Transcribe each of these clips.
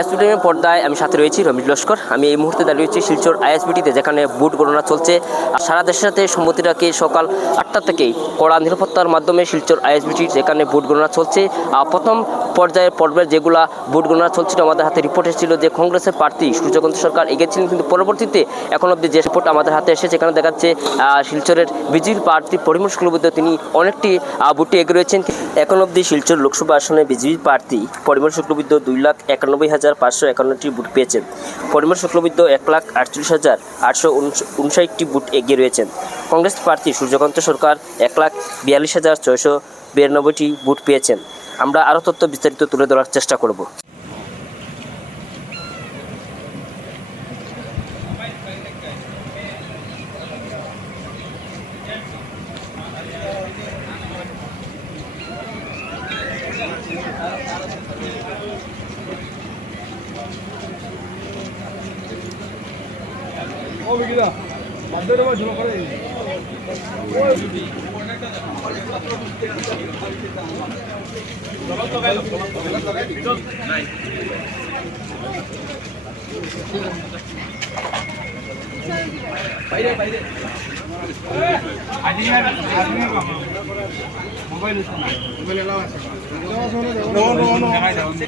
এসপিডিএমের পর্দায় আমি সাথে রয়েছি রমিজ লস্কর। আমি এই মুহূর্তে দাঁড়িয়ে রয়েছি শিলচর আইএসবিটিতে, যেখানে বুট গণনা চলছে। আর সারা দেশের সাথে সম্মতিটাকে সকাল আটটা থেকেই কড়া নিরাপত্তার মাধ্যমে শিলচর আইএসবিটির যেখানে বুট গণনা চলছে। প্রথম পর্যায়ের পর্বের যেগুলা বুট গণনা চলছিল, আমাদের হাতে রিপোর্ট এসেছিল যে কংগ্রেসের প্রার্থী সূর্যকান্ত সরকার এগিয়েছিলেন, কিন্তু পরবর্তীতে এখন অব্দি যে রিপোর্ট আমাদের হাতে এসেছে সেখানে দেখা যাচ্ছে শিলচরের বিজেপি প্রার্থী পরিমল শুক্লবুদ্ধ তিনি অনেকটি বুটে এগিয়ে রয়েছেন। এখন অবধি শিলচর লোকসভা আসনে বিজেপি প্রার্থী পরিমল শুক্লবুদ্ধ দুই লাখ একানব্বই হাজার পাঁচশো একান্নটি বুট পেয়েছেন। পরিমল শুক্লবুদ্ধ এক লাখ আটচল্লিশ হাজার আটশো উনষাটটি বুট এগিয়ে রয়েছেন। কংগ্রেস প্রার্থী সূর্যকান্ত সরকার এক লাখ বিয়াল্লিশ হাজার ছয়শো বিরানব্বইটি বুট পেয়েছেন। আমরা আরও তথ্য বিস্তারিত তুলে ধরার চেষ্টা করব 어, 여기다. 맘대로만 주로 걸어. মোবাইল মোবাইল এলাও আছে no no no DPA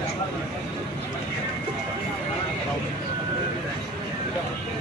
Thank you.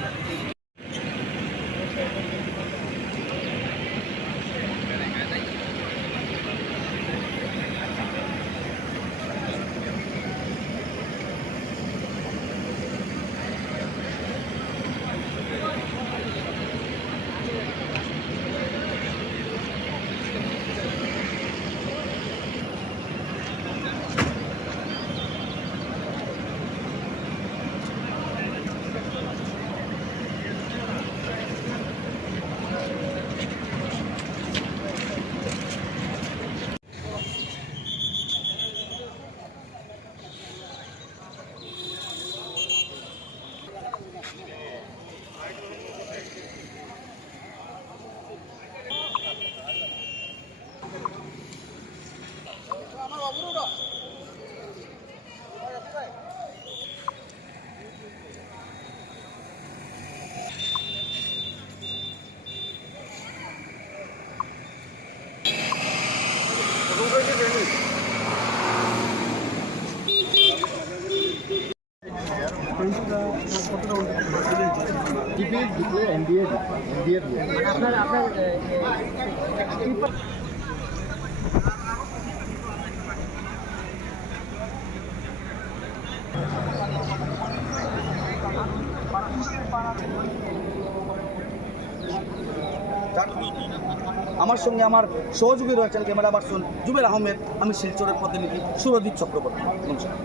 আমার সঙ্গে আমার সহযোগী রয়েছেন ক্যামেরা পার্সন জুবের আহমেদ। আমি শিলচরের প্রতিনিধি সুরদীপ চক্রবর্তী। নমস্কার।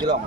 গেলাম।